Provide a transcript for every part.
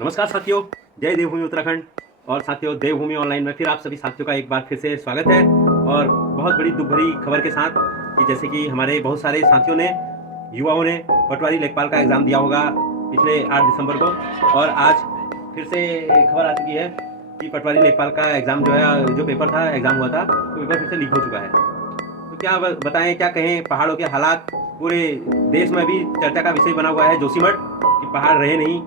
नमस्कार साथियों, जय देवभूमि उत्तराखंड। और साथियों, देवभूमि ऑनलाइन में फिर आप सभी साथियों का एक बार फिर से स्वागत है। और बहुत बड़ी दुख भरी खबर के साथ कि जैसे कि हमारे बहुत सारे साथियों ने, युवाओं ने पटवारी लेखपाल का एग्ज़ाम दिया होगा पिछले 8 दिसंबर को, और आज फिर से खबर आ चुकी है कि पटवारी लेखपाल का एग्ज़ाम जो है, जो पेपर था, एग्ज़ाम हुआ था, तो पेपर फिर से लीक हो चुका है। तो क्या बताएं, क्या कहें। पहाड़ों के हालात पूरे देश में भी चर्चा का विषय बना हुआ है। जोशीमठ कि पहाड़ रहे नहीं,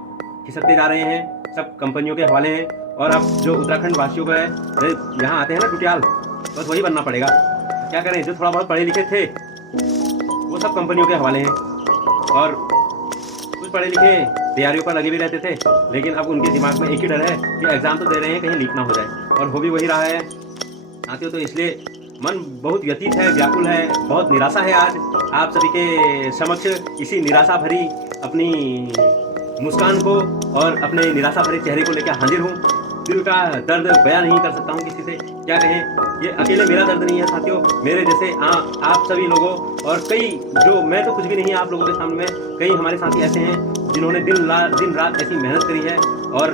खिसकते जा रहे हैं, सब कंपनियों के हवाले हैं। और अब जो उत्तराखंड वासियों को है, यहाँ आते हैं ना टुटियाल, बस वही बनना पड़ेगा। क्या करें, जो थोड़ा बहुत पढ़े लिखे थे वो सब कंपनियों के हवाले हैं, और कुछ पढ़े लिखे तैयारियों पर लगे भी रहते थे, लेकिन अब उनके दिमाग में एक ही डर है कि एग्ज़ाम तो दे रहे हैं, कहीं लीक ना हो जाए, और हो भी वही रहा है साथियों। तो इसलिए मन बहुत व्यतीत है, व्याकुल है, बहुत निराशा है। आज आप सभी के समक्ष इसी निराशा भरी अपनी मुस्कान को और अपने निराशा भरे चेहरे को लेकर हाजिर हूँ। दिल का दर्द बयां नहीं कर सकता हूँ किसी से, क्या कहें। ये अकेले मेरा दर्द नहीं है साथियों, मेरे जैसे आप सभी लोगों और कई, जो मैं तो कुछ भी नहीं आप लोगों के सामने में, कई हमारे साथी ऐसे हैं जिन्होंने दिन रात ऐसी मेहनत करी है और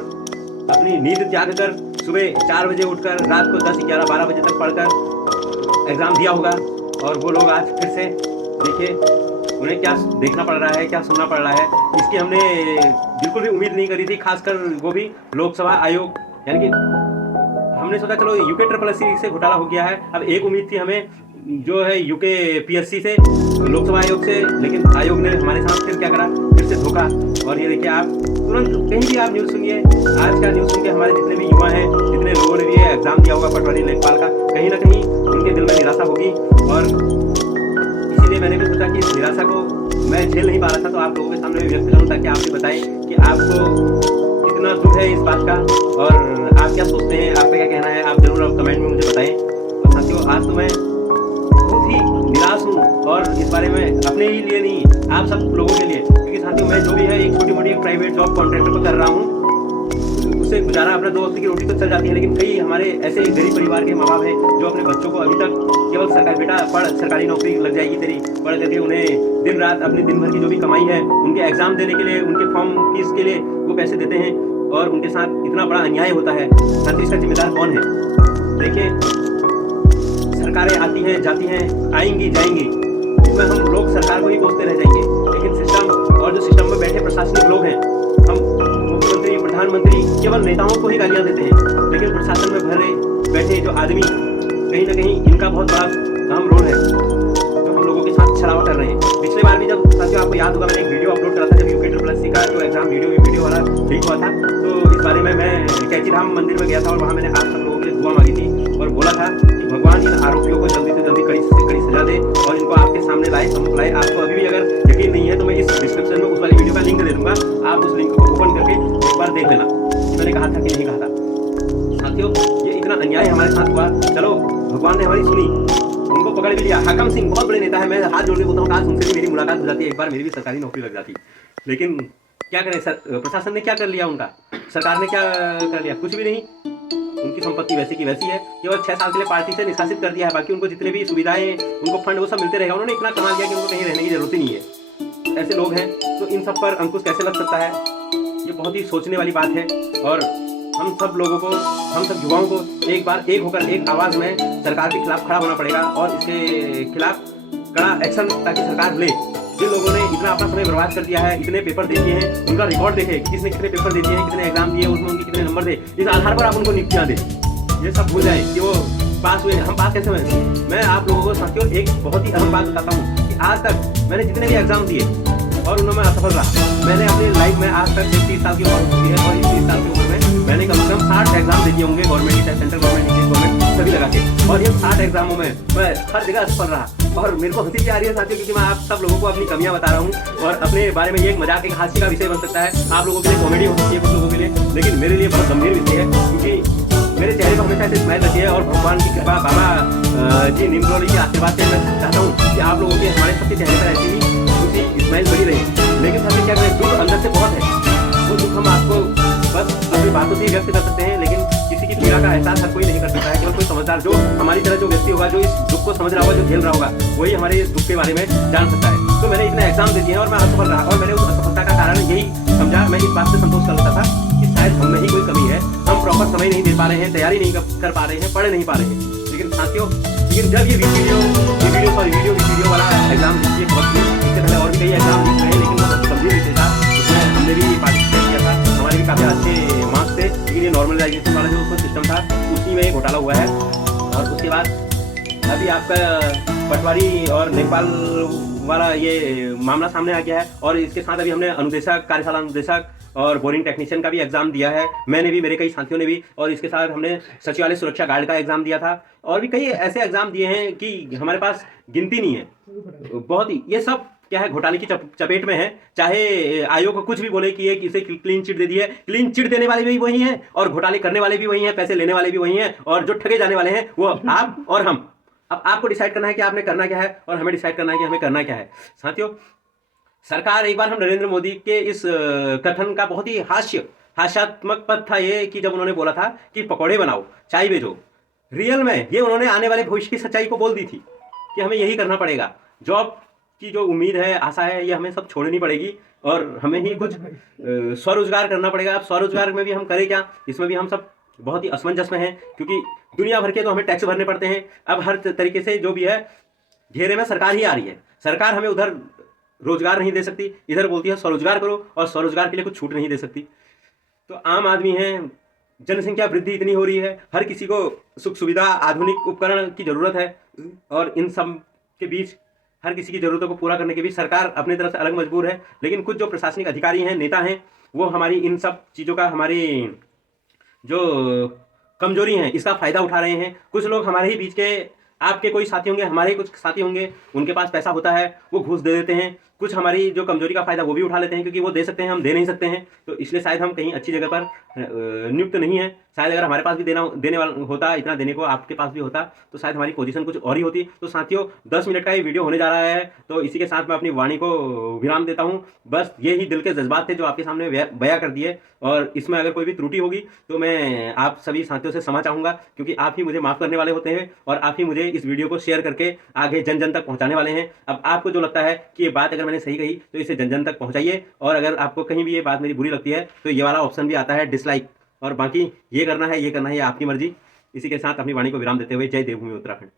अपनी नींद त्याग कर सुबह 4 बजे उठकर रात को 10, 11, 12 बजे तक पढ़कर एग्ज़ाम दिया होगा। और वो लोग आज फिर से देखिए उन्हें क्या देखना पड़ रहा है, क्या सुनना पड़ रहा है, इसकी हमने बिल्कुल भी उम्मीद नहीं करी थी। खासकर वो भी लोकसभा आयोग, यानी कि हमने सोचा चलो यूके SSS से घोटाला हो गया है। अब एक उम्मीद थी हमें, जो है यूके PSC से, लोकसभा आयोग से, लेकिन आयोग ने हमारे साथ फिर क्या करा, फिर से धोखा। और ये देखिए, आप तुरंत कहीं भी आप न्यूज़ सुनिए, आज का न्यूज़ सुन के हमारे जितने भी युवा हैं, जितने लोगों ने भी ये एग्ज़ाम दिया होगा पटवारी लेखपाल का, कहीं ना कहीं उनके दिल में निराशा होगी। और इसीलिए मैंने भी सोचा कि इस निराशा को मैं झेल नहीं पा रहा था, तो आप लोगों के सामने व्यक्त करूँ ताकि आप भी बताएं कि आपको कितना दुख है इस बात का, और आप क्या सोचते हैं, आपका क्या कहना है, आप जरूर आप कमेंट में मुझे बताएं। और साथियों, आज तो मैं बहुत ही निराश हूँ, और इस बारे में अपने ही लिए नहीं, आप सब लोगों के लिए, क्योंकि साथियों मैं जो भी है एक छोटी मोटी प्राइवेट जॉब कॉन्ट्रैक्टर पर कर रहा हूँ, उससे गुजारा अपना 2 वक्त की रोटी तो चल जाती है। लेकिन कई हमारे ऐसे गरीब परिवार के माँ बाप हैं जो अपने बच्चों को अभी तक केवल सरकारी, बेटा पढ़, सरकारी नौकरी लग जाएगी तेरी, पढ़ करके उन्हें दिन रात अपनी दिन भर की जो भी कमाई है उनके एग्ज़ाम देने के लिए, उनके फॉर्म फीस के लिए वो पैसे देते हैं, और उनके साथ इतना बड़ा अन्याय होता है। साथ ही इसका जिम्मेदार कौन है? देखिए, सरकारें आती हैं, जाती हैं, आएंगी, जाएंगी, इसमें हम लोग सरकार को ही कोसते रह जाएंगे, लेकिन सिस्टम और जो सिस्टम में बैठे प्रशासनिक लोग हैं, हम मुख्यमंत्री, प्रधानमंत्री, केवल नेताओं को ही गालियाँ देते हैं, लेकिन प्रशासन में भरे बैठे जो आदमी, कहीं ना कहीं इनका बहुत बड़ा अहम रोल है, जो हम लोगों के साथ छलावा कर रहे हैं। पिछले बार भी जब साथियों आपको याद होगा, मैंने एक वीडियो अपलोड करा था जब यूके SSS का जो एग्ज़ाम वीडियो वाला लीक हुआ था, तो इस बारे में मैं कैची धाम मंदिर में गया था और वहाँ मैंने आप सब लोगों के लिए दुआ मांगी थी और बोला था कि भगवान इन आरोपियों को जल्दी से जल्दी कड़ी से कड़ी सजा दे और इनको आपके सामने लाए, सम्मुख लाए। आपको अभी भी अगर यकीन नहीं है तो मैं इस डिस्क्रिप्शन में उस वाली वीडियो का लिंक दे दूंगा, आप उस लिंक को ओपन करके एक बार देख लेना कि मैंने कहा था कि नहीं कहा था। साथियों, ये इतना अन्याय हमारे साथ हुआ, चलो भगवान ने हमारी सुनी, उनको पकड़ भी लिया। हाकम सिंह बहुत बड़े नेता है, मैं हाथ जोड़ के बोलता हूँ, आज उनसे भी मेरी मुलाकात हो जाती है, एक बार मेरी भी सरकारी नौकरी लग जाती। लेकिन क्या करें, प्रशासन ने क्या कर लिया, उनका सरकार ने क्या कर लिया? कुछ भी नहीं। उनकी संपत्ति वैसी की वैसी है, केवल 6 साल के लिए पार्टी से निष्कासित कर दिया है, बाकी उनको जितने भी सुविधाएं, उनको फंड, वो सब मिलते रहेगा। उन्होंने इतना कमा लिया कि उनको कहीं रहने की जरूरत ही नहीं है। ऐसे लोग हैं, तो इन सब पर अंकुश कैसे लग सकता है? ये बहुत ही सोचने वाली बात है, और हम सब लोगों को, हम सब युवाओं को एक बार एक होकर एक आवाज़ में सरकार के खिलाफ खड़ा होना पड़ेगा, और इसके खिलाफ कड़ा एक्शन ताकि सरकार ले। जिन लोगों ने इतना अपना समय बर्बाद कर दिया है, इतने पेपर दे दिए हैं, उनका रिकॉर्ड देखे कि किसने कितने पेपर दे दिए हैं, कितने एग्जाम दिए, उसमें उनके कितने नंबर थे, इस आधार पर आप उनको नियुक्तियाँ दें। ये सब भूल जाए कि वो पास हुए, हम पास कैसे हुए। मैं आप लोगों को साथियों एक बहुत ही अहम बात बताता हूँ कि आज तक मैंने जितने भी एग्जाम दिए और उनमें मैं असफल रहा। मैंने अपनी लाइफ में आज तक 30 साल की उम्र होती है, और इस 30 साल की उम्र में मैंने कम से कम 60 एग्जाम दे दिए होंगे, गवर्नमेंट की, सेंट्रल गवर्नमेंट, स्टेट गवर्नमेंट, सभी लगा के। और इन 60 एग्जामों में मैं हर जगह असफल रहा, और मेरे को हंसी भी आ रही है साथियों, क्योंकि मैं आप सब लोगों को अपनी कमियां बता रहा हूँ, और अपने बारे में ये एक मजाक, एक हास्य का विषय बन सकता है। आप लोगों के लिए कॉमेडी हो सकती है, कुछ लोगों के लिए, लेकिन मेरे लिए बहुत गंभीर विषय है, क्योंकि मेरे चेहरे पर हमेशा ऐसे स्माइल रखी है, और भगवान की कृपा, बाबा जी नीमरोली के आशीर्वाद से मैं चाहता हूँ कि आप लोगों के, हमारे सबके चेहरे पर ऐसी ही उसी स्माइल बनी रही। लेकिन साथियों क्या करें, दुख अंदर से बहुत है, वो दुख हम आपको बस अपनी बातों से ही व्यक्त कर सकते हैं, लेकिन किसी की पीड़ा का एहसास हर कोई नहीं कर सकता है। केवल कोई समझदार, जो हमारी तरह जो व्यक्ति होगा, जो इस दुख को समझ रहा होगा, जो झेल रहा होगा, वही हमारे इस दुख के बारे में जान सकता है। तो मैंने इतने एग्जाम दे दिए हैं और मैं असफल रहा, और मैंने उस असफलता का कारण यही समझा, मैं इस बात से संतोष कर लेता था कि शायद हम में ही कोई कमी है, हम प्रॉपर समय नहीं दे पा रहे हैं, तैयारी नहीं कर पा रहे हैं, पढ़ नहीं पा रहे हैं। लेकिन साथियों, जब ये वीडियो वाला एग्जाम इससे पहले और भी कई एग्जाम लिख रहे हैं, लेकिन वो गंभीर विषय था, उसमें हमने भी पार्टिसिपेट किया था, हमारे भी काफ़ी अच्छे मार्क्स थे। लेकिन ये नॉर्मलाइजेशन वाला जो उसका सिस्टम था, उसी में घोटाला हुआ है। और उसके बाद अभी आपका पटवारी और लेखपाल वाला ये मामला सामने आ गया है। और इसके साथ अभी हमने अनुदेशक, कार्यशाला अनुदेशक और बोरिंग टेक्नीशियन का भी एग्जाम दिया है, मैंने भी, मेरे कई साथियों ने भी। और इसके साथ हमने सचिवालय सुरक्षा गार्ड का एग्जाम दिया था, और भी कई ऐसे एग्जाम दिए हैं कि हमारे पास गिनती नहीं है। बहुत ही ये सब क्या है, घोटाले की चपेट में है। चाहे आयोग को कुछ भी बोले कि एक इसे क्लीन चिट दे दी है, क्लीन चिट देने वाले भी वही हैं और घोटाले करने वाले भी वही हैं, पैसे लेने वाले भी वही हैं, और जो ठगे जाने वाले हैं वो आप और हम। अब आपको डिसाइड करना है कि आपने करना क्या है, और हमें डिसाइड करना है कि हमें करना क्या है। साथियों, सरकार, एक बार हम नरेंद्र मोदी के इस कथन का बहुत ही हास्यात्मक पद था ये, कि जब उन्होंने बोला था कि पकौड़े बनाओ, चाय बेचो, रियल में ये उन्होंने आने वाले भविष्य की सच्चाई को बोल दी थी कि हमें यही करना पड़ेगा। जॉब की जो उम्मीद है, आशा है, ये हमें सब छोड़नी पड़ेगी और हमें ही कुछ स्वरोजगार करना पड़ेगा। अब स्वरोजगार में भी हम करें क्या, इसमें भी हम सब बहुत ही असमंजस में हैं, क्योंकि दुनिया भर के तो हमें टैक्स भरने पड़ते हैं। अब हर तरीके से जो भी है, घेरे में सरकार ही आ रही है। सरकार हमें उधर रोजगार नहीं दे सकती, इधर बोलती है स्वरोजगार करो, और स्वरोजगार के लिए कुछ छूट नहीं दे सकती। तो आम आदमी है, जनसंख्या वृद्धि इतनी हो रही है, हर किसी को सुख सुविधा, आधुनिक उपकरण की जरूरत है, और इन सब के बीच हर किसी की जरूरतों को पूरा करने के बीच सरकार अपनी तरफ से अलग मजबूर है। लेकिन कुछ जो प्रशासनिक अधिकारी हैं, नेता हैं, वो हमारी इन सब चीज़ों का, हमारी जो कमजोरी है, इसका फायदा उठा रहे हैं। कुछ लोग हमारे ही बीच के, आपके कोई साथी होंगे, हमारे ही कुछ साथी होंगे, उनके पास पैसा होता है, वो घूस दे देते हैं। कुछ हमारी जो कमजोरी का फायदा वो भी उठा लेते हैं, क्योंकि वो दे सकते हैं, हम दे नहीं सकते हैं। तो इसलिए शायद हम कहीं अच्छी जगह पर नियुक्त नहीं है। शायद अगर हमारे पास भी देने वाला होता, इतना देने को आपके पास भी होता, तो शायद हमारी पोजीशन कुछ और ही होती। तो साथियों, 10 मिनट का ये वीडियो होने जा रहा है, तो इसी के साथ मैं अपनी वाणी को विराम देता हूँ। बस ये ही दिल के जज्बात थे जो आपके सामने बयां कर दिए, और इसमें अगर कोई भी त्रुटि होगी तो मैं आप सभी साथियों से क्षमा चाहूँगा, क्योंकि आप ही मुझे माफ़ करने वाले होते हैं, और आप ही मुझे इस वीडियो को शेयर करके आगे जन जन तक पहुँचाने वाले हैं। अब आपको जो लगता है कि ये बात अगर मैंने सही कही, तो इसे जन जन तक पहुँचाइए। और अगर आपको कहीं भी ये बात मेरी बुरी लगती है, तो ये वाला ऑप्शन भी आता है, डिसलाइक, और बाकी ये करना है, ये आपकी मर्जी। इसी के साथ अपनी वाणी को विराम देते हुए, जय देवभूमि उत्तराखंड।